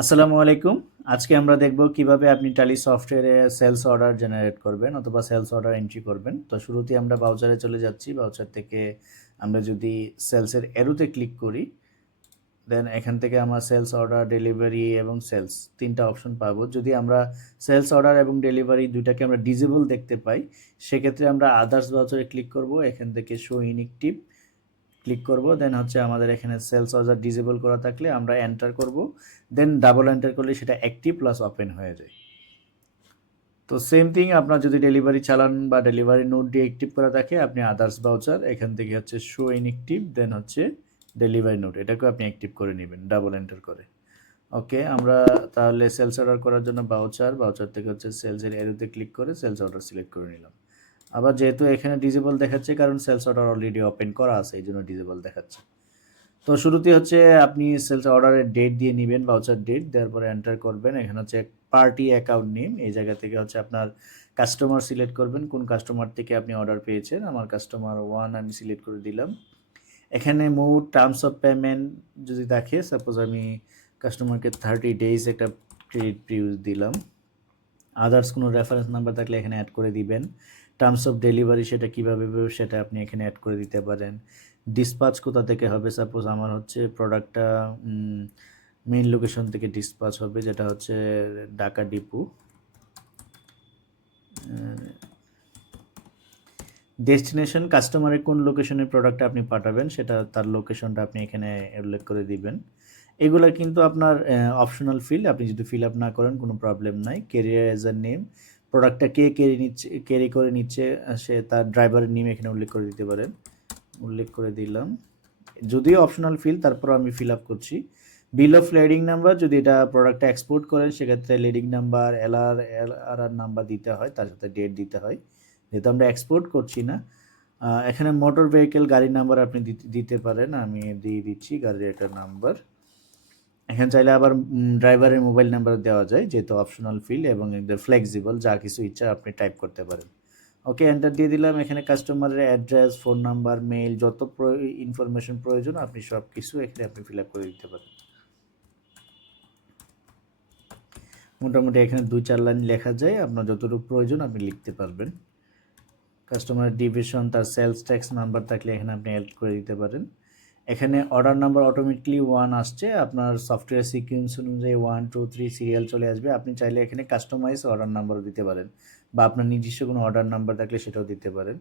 আসসালামু আলাইকুম। আজকে আমরা দেখব কিভাবে আপনি ট্যালি সফটওয়্যারে সেলস অর্ডার জেনারেট করবেন অথবা সেলস অর্ডার এন্ট্রি করবেন। তো শুরুতেই আমরা ভাউচারে চলে যাচ্ছি। ভাউচার থেকে আমরা যদি সেলসের অ্যারোতে ক্লিক করি, দেন এখান থেকে আমরা সেলস অর্ডার, ডেলিভারি এবং সেলস ৩ টা অপশন পাবো। যদি আমরা সেলস অর্ডার এবং ডেলিভারি ২ টাকে আমরা ডিসেবল দেখতে পাই, সেক্ষেত্রে আমরা আদার্স ভাউচারে ক্লিক করব। এখান থেকে শো ইনএক্টিভ ক্লিক করব। দেন হচ্ছে আমাদের এখানে সেলস অর্ডার ডিসেবল করা থাকলে আমরা এন্টার করব। দেন ডাবল এন্টার করলে সেটা অ্যাক্টিভ প্লাস ওপেন হয়ে যায়। তো সেম থিং আপনার যদি ডেলিভারি চালান বা ডেলিভারি নোট দিয়ে অ্যাক্টিভ করা থাকে, আপনি আদার্স ভাউচার এখান থেকে হচ্ছে শো ইনএক্টিভ, দেন হচ্ছে ডেলিভারি নোট, এটাকেও আপনি অ্যাক্টিভ করে নেবেন ডাবল এন্টার করে। ওকে, আমরা তাহলে সেলস অর্ডার করার জন্য ভাউচার থেকে হচ্ছে সেলসের এরোতে ক্লিক করে সেলস অর্ডার সিলেক্ট করে নিলাম। আবার যেহেতু এখানে ডিসেবল দেখাচ্ছে, কারণ সেলস অর্ডার অলরেডি ওপেন করা আছে, এই জন্য ডিসেবল দেখাচ্ছে। তো শুরুতে হচ্ছে আপনি সেলস অর্ডারের ডেট দিয়ে নেবেন, ভাউচার ডেট দেওয়ার পরে এন্টার করবেন। এখানে হচ্ছে পার্টি অ্যাকাউন্ট নেম, এই জায়গা থেকে হচ্ছে আপনার কাস্টমার সিলেক্ট করবেন, কোন কাস্টমার থেকে আপনি অর্ডার পেয়েছেন। আমার কাস্টমার 1 আমি সিলেক্ট করে দিলাম। এখানে মোড টার্মস অফ পেমেন্ট যদি দেখে, সাপোজ আমি কাস্টমারকে 30 ডেজ একটা ক্রেডিট পিরিয়ড দিলাম। আদার্স কোনো রেফারেন্স নাম্বার থাকলে এখানে অ্যাড করে দিবেন। টার্মস অফ ডেলিভারি সেটা কীভাবে হবে সেটা আপনি এখানে অ্যাড করে দিতে পারেন। ডিসপাচ কোথা থেকে হবে, সাপোজ আমার হচ্ছে প্রোডাক্টটা মেইন লোকেশন থেকে ডিসপাচ হবে, যেটা হচ্ছে ঢাকা ডিপো। ডেস্টিনেশন, কাস্টমারের কোন লোকেশনে প্রোডাক্টটা আপনি পাঠাবেন সেটা তার লোকেশনটা আপনি এখানে উল্লেখ করে দিবেন। এগুলো কিন্তু আপনার অপশনাল ফিল্ড, আপনি যদি ফিল আপ না করেন কোনো প্রবলেম নাই। ক্যারিয়ার এজ আ নেম, প্রোডাক্টটা কে ক্যারি করে নিচ্ছে সে তার ড্রাইভারের নেম এখানে উল্লেখ করে দিতে পারেন। উল্লেখ করে দিলাম, যদিও অপশনাল ফিল্ড, তারপর আমি ফিল আপ করছি। বিল অফ লেডিং নাম্বার, যদি এটা প্রোডাক্টটা এক্সপোর্ট করেন সেক্ষেত্রে লেডিং নাম্বার, এলআর নাম্বার দিতে হয়, তার সাথে ডেট দিতে হয়। যেহেতু আমরা এক্সপোর্ট করছি না, এখানে মোটর ভেহিকেল গাড়ির নাম্বার আপনি দিতে পারেন, আমি দিয়ে দিচ্ছি গাড়ির একটা নাম্বার। এখানে চাইলে আবার ড্রাইভারের মোবাইল নাম্বার দেওয়া যায়, যেহেতু অপশনাল ফিল্ড এবং ফ্লেক্সিবল, যা কিছু ইচ্ছা আপনি টাইপ করতে পারেন। ওকে, এন্টার দিয়ে দিলাম। এখানে কাস্টমারের অ্যাড্রেস, ফোন নাম্বার, মেইল, যত ইনফরমেশন প্রয়োজন আপনি সব কিছু এখানে আপনি ফিল আপ করে দিতে পারেন। মোটামুটি এখানে 2-4 লাইন লেখা যায়, আপনার যতটুকু প্রয়োজন আপনি লিখতে পারবেন। কাস্টমার ডিভিশন, তার সেলস ট্যাক্স নাম্বার থাকলে এখানে আপনি অ্যাড করে দিতে পারেন। এখানে অর্ডার নাম্বার অটোমেটিকলি 1 আসছে, আপনার সফটওয়্যার সিকোয়েন্স অনুযায়ী 1 2 3 সিরিয়াল চলে আসবে। আপনি চাইলে এখানে কাস্টমাইজ অর্ডার নাম্বারও দিতে পারেন, বা আপনার নিজস্ব কোনো অর্ডার নাম্বার থাকলে সেটাও দিতে পারেন।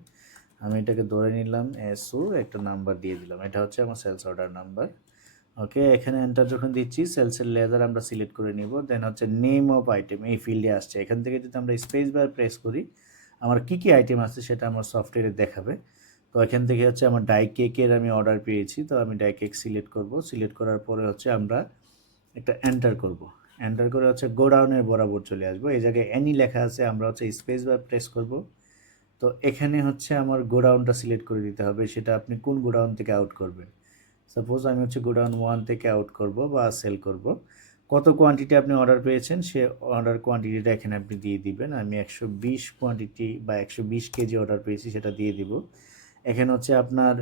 আমি এটাকে ধরে নিলাম, এসও একটা নাম্বার দিয়ে দিলাম, এটা হচ্ছে আমার সেলস অর্ডার নাম্বার। ওকে, এখানে এন্টার যখন দিচ্ছি সেলসের লেজার আমরা সিলেক্ট করে নিব। দেন হচ্ছে নেম অফ আইটেম, এই ফিল্ডে আসছে। এখান থেকে যদি আমরা স্পেস বার প্রেস করি, আমার কী কী আইটেম আছে সেটা আমার সফটওয়্যারে দেখাবে। তো এখান থেকে হচ্ছে আমার ডাই কেকের আমি অর্ডার পেয়েছি, তো আমি ডাই কেক সিলেক্ট করব। সিলেক্ট করার পরে হচ্ছে আমরা একটা এন্টার করব। এন্টার করে হচ্ছে গোডাউনের বরাবর চলে আসবো। এই জায়গায় অ্যানি লেখা আছে, আমরা হচ্ছে স্পেস বার প্রেস করব। তো এখানে হচ্ছে আমার গোডাউনটা সিলেক্ট করে দিতে হবে, সেটা আপনি কোন গোডাউন থেকে আউট করবেন। সাপোজ আমি হচ্ছে গোডাউন 1 থেকে আউট করব বা সেল করব। কত কোয়ান্টিটি আপনি অর্ডার পেয়েছেন সে অর্ডার কোয়ান্টিটিটা এখানে আপনি দিয়ে দিবেন। আমি 120 কোয়ান্টিটি বা 120 কেজি অর্ডার পেয়েছি, সেটা দিয়ে দিব। এখানে হচ্ছে আপনার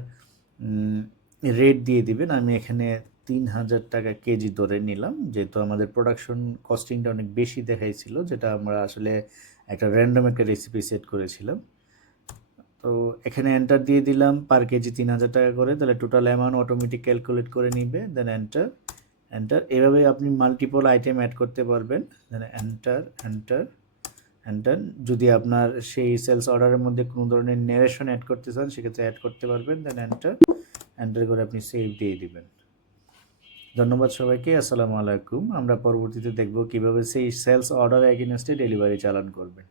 রেট দিয়ে দিবেন। আমি এখানে 3000 টাকা কেজি ধরে নিলাম, যেহেতু আমাদের প্রোডাকশন কস্টিংটা অনেক বেশি দেখাইছিল, যেটা আমরা আসলে একটা র্যান্ডম একটা রেসিপি সেট করেছিলাম। তো এখানে এন্টার দিয়ে দিলাম, পার কেজি 3000 টাকা করে, তাহলে টোটাল অ্যামাউন্ট অটোমেটিক ক্যালকুলেট করে নিবে। দেন এন্টার এন্টার, এভাবে আপনি মাল্টিপল আইটেম অ্যাড করতে পারবেন। Then enter enter enter. যদি আপনার সেই সেলস অর্ডারের মধ্যে কোনো ধরনের ন্যারেশন অ্যাড করতে চান সেক্ষেত্রে অ্যাড করতে পারবেন। দেন এন্টার এন্টার করে আপনি সেভ দিয়ে দিবেন। ধন্যবাদ সবাইকে, আসসালামু আলাইকুম। আমরা পরবর্তীতে দেখব কিভাবে সেই সেলস অর্ডার এগেইনস্টে ডেলিভারি চালান করবেন।